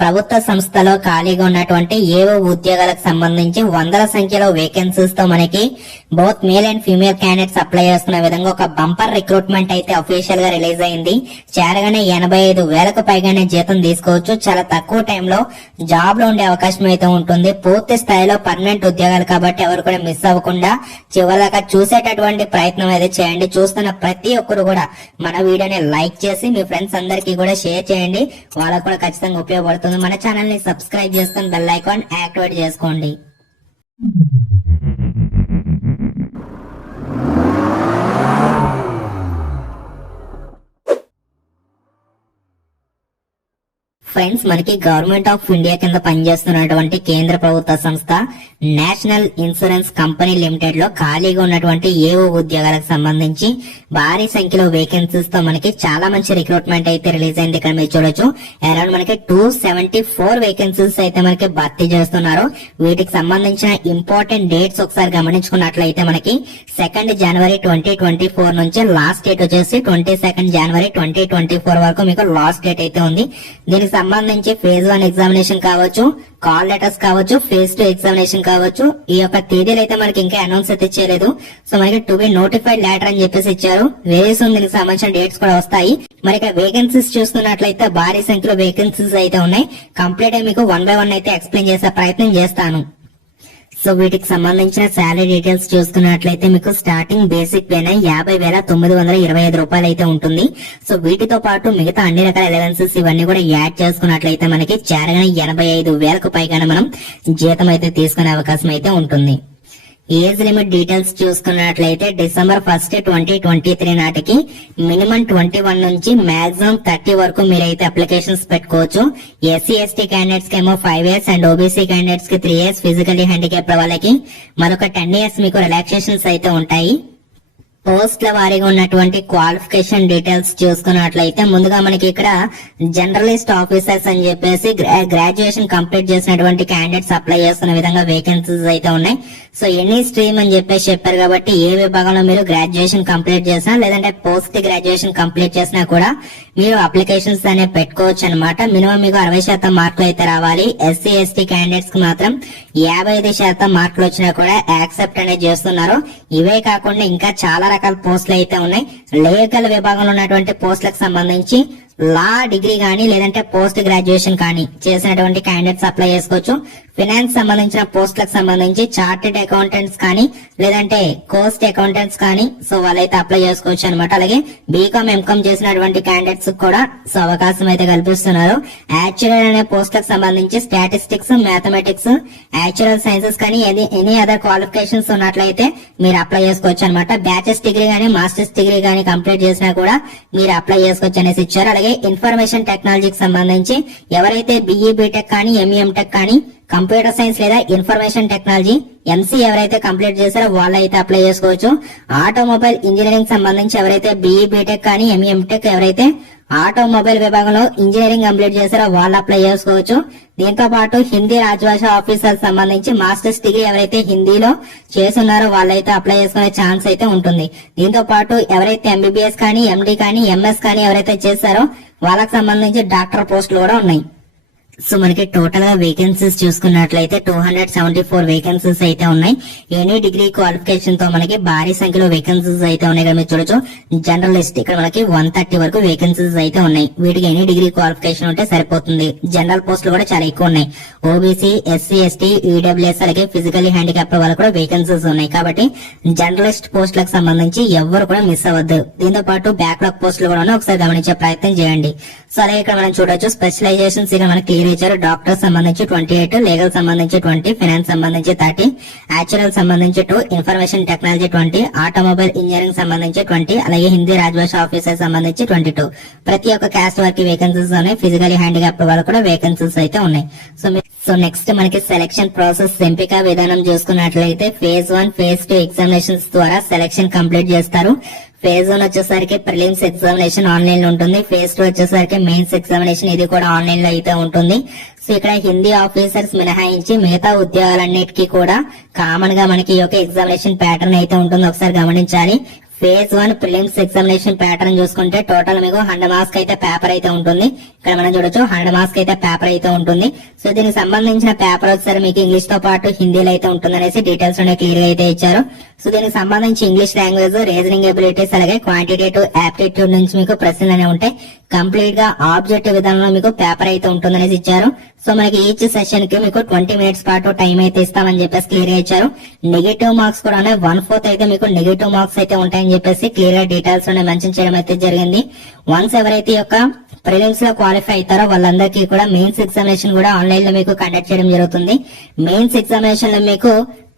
ప్రభుత్వ సంస్థలో ఖాళీగా ఉన్నటువంటి ఏవో ఉద్యోగాలకు సంబంధించి వందల సంఖ్యలో వేకెన్సీస్ తో మనకి both male and female candidates apply చేసుకునే విధంగా ఒక బంపర్ రిక్రూట్మెంట్ అయితే అఫీషియల్ గా రిలీజ్ అయింది. చేరగానే 85,000కు పైగానే జీతం తీసుకోవచ్చు. చాలా తక్కువ టైంలో జాబ్ లో ఉండే అవకాశం అయితే ఉంటుంది. పూర్తి స్థాయిలో పర్మనెంట్ ఉద్యోగాలు కాబట్టి ఎవరు కూడా మిస్ అవ్వకుండా చివరిదాకా చూసేటటువంటి ప్రయత్నం అయితే చేయండి. చూస్తున్న ప్రతి ఒక్కరు కూడా మన వీడియోని లైక్ చేసి మీ ఫ్రెండ్స్ అందరికీ కూడా షేర్ చేయండి. వాళ్ళకు కూడా ఖచ్చితంగా ఉపయోగపడుతుంది. మన ఛానల్ ని సబ్స్క్రైబ్ చేసుకొని బెల్ ఐకాన్ యాక్టివేట్ చేసుకోండి. ఫ్రెండ్స్, మనకి గవర్నమెంట్ ఆఫ్ ఇండియా కింద పనిచేస్తున్నటువంటి కేంద్ర ప్రభుత్వ సంస్థ నేషనల్ ఇన్సూరెన్స్ కంపెనీ లిమిటెడ్ లో ఖాళీగా ఉన్నటువంటి ఏవో ఉద్యోగాలకు సంబంధించి భారీ సంఖ్యలో వేకెన్సీస్ తో మనకి చాలా మంచి రిక్రూట్మెంట్ అయితే రిలీజ్ అయింది. ఇక్కడ మీరు చూడొచ్చు, అరౌండ్ మనకి 274 వేకెన్సీస్ అయితే మనకి భర్తీ చేస్తున్నారు. వీటికి సంబంధించిన ఇంపార్టెంట్ డేట్స్ ఒకసారి గమనించుకున్నట్లయితే మనకి 2 జనవరి 2024 నుంచి లాస్ట్ డేట్ వచ్చేసి 22 జనవరి 2024 వరకు మీకు లాస్ట్ డేట్ అయితే ఉంది. దీనికి సంబంధించి ఫేజ్ 1 ఎగ్జామినేషన్ కావచ్చు, కాల్ లెటర్స్ కావచ్చు, ఫేజ్ 2 ఎగ్జామినేషన్ కావచ్చు. ఈ యొక్క తేదీలు అయితే మనకి ఇంకా అనౌన్స్ అయితే చేయలేదు. సో మనకి టు బి నోటిఫైడ్ లెటర్ అని చెప్పేసి ఇచ్చారు. వెరీ సూన్ దీనికి సంబంధించిన డేట్స్ కూడా వస్తాయి. మరి వేకెన్సీస్ చూస్తున్నట్లయితే భారీ సంఖ్యలో వేకెన్సీస్ అయితే ఉన్నాయి. కంప్లీట్ మీకు 1 by 1 అయితే ఎక్స్ప్లెయిన్ చేసే ప్రయత్నం చేస్తాను. సో వీటికి సంబంధించిన శాలరీ డీటెయిల్స్ చూసుకున్నట్లయితే మీకు స్టార్టింగ్ బేసిక్ పే 50,925 రూపాయలు అయితే ఉంటుంది. సో వీటితో పాటు మిగతా అన్ని రకాల అలవెన్సెస్ ఇవన్నీ కూడా యాడ్ చేసుకున్నట్లయితే మనకి చేరగానే 85,000కు పైగానే మనం జీతం అయితే తీసుకునే అవకాశం అయితే ఉంటుంది. ఏజ్ లిమిట్ డీటెయిల్స్ చూసుకున్నట్లయితే డిసెంబర్ 1, 2023 నాటికి మినిమం 21 నుంచి మాక్సిమం 30 వరకు మీరైతే అప్లికేషన్స్ పెట్టుకోవచ్చు. ఎస్సీ ఎస్టీ క్యాండిడేట్స్ కి ఏమో 5 years అండ్ ఓబీసీ క్యాండిడేట్స్ కి 3 years, ఫిజికల్లీ హ్యాండిక్యాప్ వాళ్ళకి మరొక 10 years మీకు రిలాక్సేషన్స్ అయితే ఉంటాయి. పోస్ట్ల వారీగా ఉన్నటువంటి క్వాలిఫికేషన్ డీటెయిల్స్ చూసుకున్నట్లయితే ముందుగా మనకి ఇక్కడ జర్నలిస్ట్ ఆఫీసర్స్ అని చెప్పేసి గ్రాడ్యుయేషన్ కంప్లీట్ చేసినటువంటి క్యాండిడేట్స్ అప్లై చేసుకునే విధంగా వేకెన్సీస్ అయితే ఉన్నాయి. సో ఎనీ స్ట్రీమ్ అని చెప్పేసి చెప్పారు కాబట్టి ఏ విభాగంలో మీరు గ్రాడ్యుయేషన్ కంప్లీట్ చేసినా లేదంటే పోస్ట్ గ్రాడ్యుయేషన్ కంప్లీట్ చేసినా కూడా మీరు అప్లికేషన్స్ అనేవి పెట్టుకోవచ్చు అనమాట. మినిమం మీకు 60% మార్కులు అయితే రావాలి. ఎస్సీ ఎస్టీ క్యాండిడేట్స్ కి మాత్రం 55% మార్కులు వచ్చినా కూడా యాక్సెప్ట్ అనేది చేస్తున్నారు. ఇవే కాకుండా ఇంకా చాలా రకాల పోస్టులు అయితే ఉన్నాయి. లీగల్ విభాగంలో ఉన్నటువంటి పోస్టులకు సంబంధించి లా డిగ్రీ కానీ లేదంటే పోస్ట్ గ్రాడ్యుయేషన్ కానీ చేసినటువంటి క్యాండిడేట్స్ అప్లై చేసుకోవచ్చు. ఫినాన్స్ సంబంధించిన పోస్టులకు సంబంధించి చార్టెడ్ అకౌంటెంట్స్ కానీ లేదంటే కోస్ట్ అకౌంటెంట్స్ కానీ సో వాళ్ళైతే అప్లై చేసుకోవచ్చు అనమాట. అలాగే బీకామ్ ఎంకామ్ చేసినటువంటి క్యాండిడేట్స్ కూడా సో అవకాశం అయితే కల్పిస్తున్నారు. యాక్చురల్ అనే పోస్టులకు సంబంధించి స్టాటిస్టిక్స్, మ్యాథమెటిక్స్, యాక్చురల్ సైన్సెస్ కానీ ఎనీ అదర్ క్వాలిఫికేషన్స్ ఉన్నట్లయితే మీరు అప్లై చేసుకోవచ్చు అనమాట. బ్యాచెస్ డిగ్రీ కానీ మాస్టర్స్ డిగ్రీ కానీ కంప్లీట్ చేసినా కూడా మీరు అప్లై చేసుకోవచ్చు అనేసి ఇచ్చారు. అలాగే ఇన్ఫర్మేషన్ టెక్నాలజీకి సంబంధించి ఎవరైతే బిఈ బీటెక్ కానీ ఎంఈ ఎంటెక్ కానీ కంప్యూటర్ సైన్స్ లేదా ఇన్ఫర్మేషన్ టెక్నాలజీ ఎంసీ ఎవరైతే కంప్లీట్ చేశారో వాళ్ళైతే అప్లై చేసుకోవచ్చు. ఆటోమొబైల్ ఇంజనీరింగ్ సంబంధించి ఎవరైతే బిఈ బీటెక్ కానీ ఎంఈ ఎంటెక్ ఎవరైతే ఆటోమొబైల్ విభాగంలో ఇంజనీరింగ్ కంప్లీట్ చేశారో వాళ్ళు అప్లై చేసుకోవచ్చు. దీంతో పాటు హిందీ రాజభాష ఆఫీసర్ సంబంధించి మాస్టర్స్ డిగ్రీ ఎవరైతే హిందీలో చేస్తున్నారో వాళ్ళైతే అప్లై చేసుకునే ఛాన్స్ అయితే ఉంటుంది. దీంతో పాటు ఎవరైతే ఎంబీబీఎస్ కానీ ఎండి కానీ ఎంఎస్ కానీ ఎవరైతే చేశారో వాళ్ళకి సంబంధించి డాక్టర్ పోస్టులు కూడా ఉన్నాయి. సో మనకి టోటల్ గా వేకెన్సీస్ చూసుకున్నట్లయితే 274 వేకెన్సీస్ అయితే ఉన్నాయి. ఎనీ డిగ్రీ క్వాలిఫికేషన్ తో మనకి భారీ సంఖ్యలో వేకెన్సీస్ అయితే ఉన్నాయి. ఇక్కడ మీరు చూడొచ్చు, జర్నలిస్ట్ ఇక్కడ మనకి 130 వరకు వేకెన్సీస్ అయితే ఉన్నాయి. వీటికి ఎనీ డిగ్రీ క్వాలిఫికేషన్ ఉంటే సరిపోతుంది. జనరల్ పోస్టులు కూడా చాలా ఎక్కువ ఉన్నాయి. ఓబీసీ, ఎస్సీ ఎస్టీ, ఈడబ్ల్యూఎస్ అలాగే ఫిజికల్లీ హ్యాండిక్యాప్ వాళ్ళకు కూడా వేకెన్సీస్ ఉన్నాయి. కాబట్టి జర్నలిస్ట్ పోస్టులకు సంబంధించి ఎవరు కూడా మిస్ అవ్వద్దు. దీంతో పాటు బ్యాక్లాగ్ పోస్టులు కూడా ఒకసారి గమనించే ప్రయత్నం చేయండి. సో అలాగే ఇక్కడ మనం చూడొచ్చు, స్పెషలైజేషన్స్ ఇక్కడ మనకి క్లియర్ ఇచ్చారు. డాక్టర్ సంబంధించి 28, లీగల్ సంబంధించి 20, ఫైనాన్స్ సంబంధించి 30, యాక్చురల్ సంబంధించి 2, ఇన్ఫర్మేషన్ టెక్నాలజీ 20, ఆటోమొబైల్ ఇంజనీరింగ్ సంబంధించి 20, అలాగే హిందీ రాజభాష ఆఫీసర్ సంబంధించి 22. ప్రతి ఒక్క క్యాస్ట్ వారికి వేకెన్సీస్ ఉన్నాయి. ఫిజికల్లీ హ్యాండిక్యాప్ వాళ్ళకు కూడా వేకెన్సీస్ అయితే ఉన్నాయి. సో నెక్స్ట్ మనకి సెలక్షన్ ప్రాసెస్ ఎంపిక విధానం చూసుకున్నట్లయితే ఫేజ్ 1, ఫేజ్ 2 ఎగ్జామినేషన్స్ ద్వారా సెలక్షన్ కంప్లీట్ చేస్తారు. ఫేజ్ 1 వచ్చేసరికి ప్రిలిమ్స్ ఎగ్జామినేషన్ ఆన్లైన్ లో ఉంటుంది. ఫేజ్ 2 వచ్చేసరికి మెయిన్స్ ఎగ్జామినేషన్ ఇది కూడా ఆన్లైన్ లో అయితే ఉంటుంది. సో ఇక్కడ హిందీ ఆఫీసర్స్ మినహాయించి మిగతా ఉద్యోగాలన్నిటికీ కూడా కామన్ గా మనకి ఈ యొక్క ఎగ్జామినేషన్ ప్యాటర్న్ అయితే ఉంటుంది. ఒకసారి గమనించాలి. ఫేజ్ 1 ప్రిలిమ్స్ ఎగ్జామినేషన్ ప్యాటర్న్ చూసుకుంటే టోటల్ మీకు 100 మార్క్స్ అయితే పేపర్ అయితే ఉంటుంది. ఇక్కడ మనం చూడొచ్చు 100 మార్క్స్ అయితే పేపర్ అయితే ఉంటుంది. సో దీనికి సంబంధించిన పేపర్ వచ్చేసరి మీకు ఇంగ్లీష్ తో పాటు హిందీలో అయితే ఉంటుందనేసి డీటెయిల్స్ క్లియర్ గా అయితే ఇచ్చారు. సో దీనికి సంబంధించి ఇంగ్లీష్ లాంగ్వేజ్, రీజనింగ్ ఎబిలిటీస్, అలాగే క్వాంటిటేటివ్ యాప్టిట్యూడ్ నుంచి మీకు ప్రశ్నలు అనేవి ఉంటాయి. కంప్లీట్ గా ఆబ్జెక్టివ్ విధానంలో మీకు పేపర్ అయితే ఉంటుందనేసి ఇచ్చారు. సో మనకి ఈచ్ సెషన్ కి మీకు 20 మినిట్స్ పాటు టైం అయితే ఇస్తామని చెప్పేసి క్లియర్ గా ఇచ్చారు. నెగటివ్ మార్క్స్ కూడా 1/4 అయితే మీకు నెగటివ్ మార్క్స్ అయితే ఉంటాయని చెప్పేసి క్లియర్ గా డీటెయిల్స్ మెన్షన్ చేయడం అయితే జరిగింది. వన్స్ ఎవరైతే యొక్క ప్రిలిమ్స్ లో క్వాలిఫై అవుతారో వాళ్ళందరికీ కూడా మెయిన్స్ ఎగ్జామినేషన్ కూడా ఆన్లైన్ లో మీకు కండక్ట్ చేయడం జరుగుతుంది. మెయిన్స్ ఎగ్జామినేషన్ లో మీకు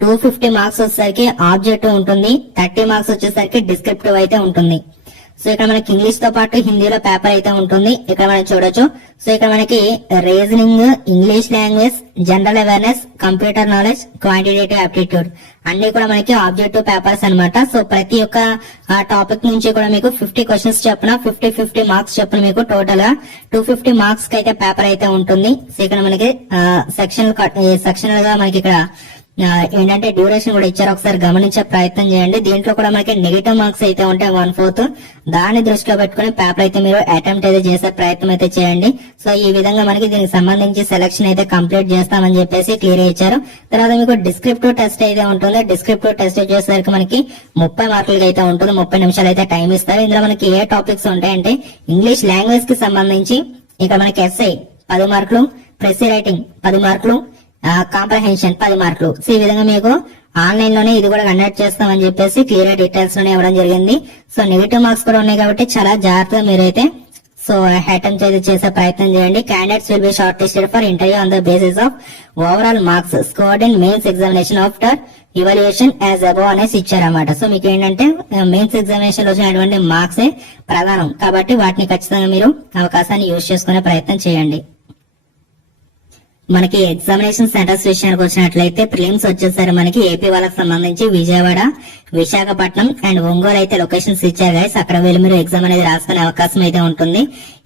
250 మార్క్స్ వచ్చేసరికి ఆబ్జెక్టివ్ ఉంటుంది, 30 మార్క్స్ వచ్చేసరికి డిస్క్రిప్టివ్ అయితే ఉంటుంది. సో ఇక్కడ మనకి ఇంగ్లీష్ తో పాటు హిందీలో పేపర్ అయితే ఉంటుంది. ఇక్కడ మనం చూడొచ్చు. సో ఇక్కడ మనకి reasoning, English language, general awareness, computer knowledge, quantitative aptitude అన్ని కూడా మనకి ఆబ్జెక్టివ్ పేపర్స్ అన్నమాట. సో ప్రతి ఒక్క టాపిక్ నుంచి కూడా మీకు 50 క్వశ్చన్స్ చొప్పున 50 మార్క్స్ చొప్పున మీకు టోటల్ గా 250 మార్క్స్ కి అయితే పేపర్ అయితే ఉంటుంది. సో ఇక్కడ మనకి సెక్షనల్ గా మనకి ఇక్కడ ఏంటంటే డ్యూరేషన్ కూడా ఇచ్చారు, ఒకసారి గమనించే ప్రయత్నం చేయండి. దీంట్లో కూడా మనకి నెగిటివ్ మార్క్స్ అయితే ఉంటాయి 1/4. దాన్ని దృష్టిలో పెట్టుకుని పేపర్ అయితే మీరు అటెంప్ట్ అయితే చేసే ప్రయత్నం అయితే చేయండి. సో ఈ విధంగా మనకి దీనికి సంబంధించి సెలక్షన్ అయితే కంప్లీట్ చేస్తామని చెప్పేసి క్లియర్ ఇచ్చారు. తర్వాత మీకు డిస్క్రిప్టివ్ టెస్ట్ అయితే ఉంటుంది. డిస్క్రిప్టివ్ టెస్ట్ వచ్చేసరికి మనకి 30 మార్కులకి అయితే ఉంటుంది. 30 నిమిషాలు అయితే టైం ఇస్తారు. ఇందులో మనకి ఏ టాపిక్స్ ఉంటాయంటే ఇంగ్లీష్ లాంగ్వేజ్ కి సంబంధించి ఇక్కడ మనకి ఎస్ఐ 10 మార్కులు, ప్రెసీ రైటింగ్ 10 మార్కులు, కాంప్రహెన్షన్ 10 మార్కులు. సో ఈ విధంగా మీకు ఆన్లైన్ లోనే ఇది కూడా కండక్ట్ చేస్తామని చెప్పేసి క్లియర్ డీటెయిల్స్ లోనే ఇవ్వడం జరిగింది. సో నెగిటివ్ మార్క్స్ కూడా ఉన్నాయి కాబట్టి చాలా జాగ్రత్తగా మీరైతే సో అటెంప్ట్ అయితే చేసే ప్రయత్నం చేయండి. Candidates will be short listed for interview on the basis of overall marks scored in mains examination after evaluation as above అనేసి ఇచ్చారన్నమాట. సో మీకు ఏంటంటే మెయిన్స్ ఎగ్జామినేషన్ లో వచ్చినటువంటి మార్క్సే ప్రధానం కాబట్టి వాటిని ఖచ్చితంగా మీరు అవకాశాన్ని యూజ్ చేసుకునే ప్రయత్నం చేయండి. మనకి ఎగ్జామినేషన్ సెంటర్స్ విషయానికి వచ్చినట్లయితే ప్రిలిమ్స్ వచ్చేసరి మనకి ఏపీ వాళ్ళకి సంబంధించి విజయవాడ, విశాఖపట్నం అండ్ ఒంగోలు అయితే లొకేషన్స్ ఇచ్చారు గైస్. అక్కడ వెళ్ళి మీరు ఎగ్జామ్ అనేది రాసుకునే అవకాశం అయితే ఉంటుంది.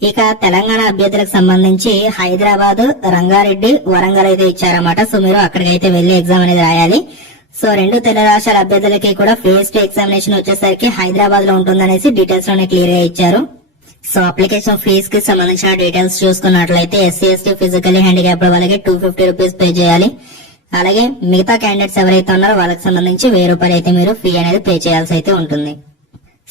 ఇక తెలంగాణ అభ్యర్థులకు సంబంధించి హైదరాబాద్, రంగారెడ్డి, వరంగల్ అయితే ఇచ్చారన్నమాట. సో మీరు అక్కడికైతే వెళ్లి ఎగ్జామ్ అనేది రాయాలి. సో 2 తెలుగు రాష్ట్రాల అభ్యర్థులకి కూడా ఫేజ్ 2 ఎగ్జామినేషన్ వచ్చేసరికి హైదరాబాద్ లో ఉంటుందనేసి డీటెయిల్స్ లోనే క్లియర్ గా ఇచ్చారు. సో అప్లికేషన్ ఫీజ్ కి సంబంధించిన డీటెయిల్స్ చూసుకున్నట్లయితే ఎస్సీ, ఎస్టీ, ఫిజికల్లీ హ్యాండిక్యాప్డ్ వాళ్ళకి 250 రూపీస్ పే చేయాలి. అలాగే మిగతా క్యాండిడేట్స్ ఎవరైతే ఉన్నారో వాళ్ళకి సంబంధించి 1000 రూపాయలు అయితే మీరు ఫీ అనేది పే చేయాల్సి అయితే ఉంటుంది.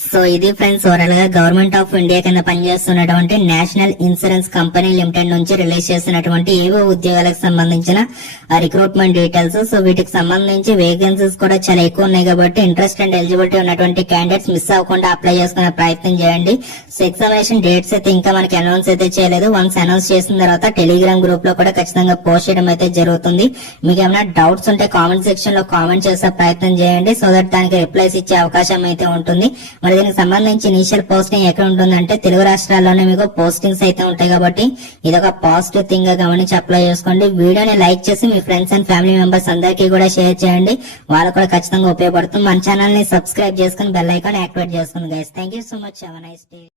సో ఇది ఫ్రెండ్స్ ఓవరాల్ గా గవర్నమెంట్ ఆఫ్ ఇండియా కింద పనిచేస్తున్నటువంటి నేషనల్ ఇన్సూరెన్స్ కంపెనీ లిమిటెడ్ నుంచి రిలీజ్ చేస్తున్నటువంటి ఏవో ఉద్యోగాలకు సంబంధించిన రిక్రూట్మెంట్ డీటెయిల్స్. సో వీటికి సంబంధించి వేకెన్సీస్ కూడా చాలా ఎక్కువ ఉన్నాయి కాబట్టి ఇంట్రెస్ట్ అండ్ ఎలిజిబిలిటీ ఉన్నటువంటి క్యాండిడేట్స్ మిస్ అవ్వకుండా అప్లై చేసుకునే ప్రయత్నం చేయండి. సో ఎగ్జామినేషన్ డేట్స్ అయితే ఇంకా మనకి అనౌన్స్ అయితే చేయలేదు. వన్స్ అనౌన్స్ చేసిన తర్వాత టెలిగ్రామ్ గ్రూప్ లో కూడా ఖచ్చితంగా పోస్ట్ చేయడం అయితే జరుగుతుంది. మీకు ఏమైనా డౌట్స్ ఉంటే కామెంట్ సెక్షన్ లో కామెంట్ చేసే ప్రయత్నం చేయండి. సో దట్ దానికి రిప్లైస్ ఇచ్చే అవకాశం అయితే ఉంటుంది. మరి దీనికి సంబంధించి ఇనిషియల్ పోస్టింగ్ ఎక్కడ ఉంటుందంటే తెలుగు రాష్ట్రాల్లోనే మీకు పోస్టింగ్స్ అయితే ఉంటాయి కాబట్టి ఇది ఒక పాజిటివ్ థింగ్ గా గమనించి అప్లై చేసుకోండి. వీడియోని లైక్ చేసి మీ ఫ్రెండ్స్ అండ్ ఫ్యామిలీ మెంబర్స్ అందరికీ కూడా షేర్ చేయండి. వాళ్ళకు కూడా ఖచ్చితంగా ఉపయోగపడుతుంది. మన ఛానల్ ని సబ్స్క్రైబ్ చేసుకుని బెల్ ఐకాన్ యాక్టివేట్ చేసుకోండి guys. Thank you so much. Have a nice day.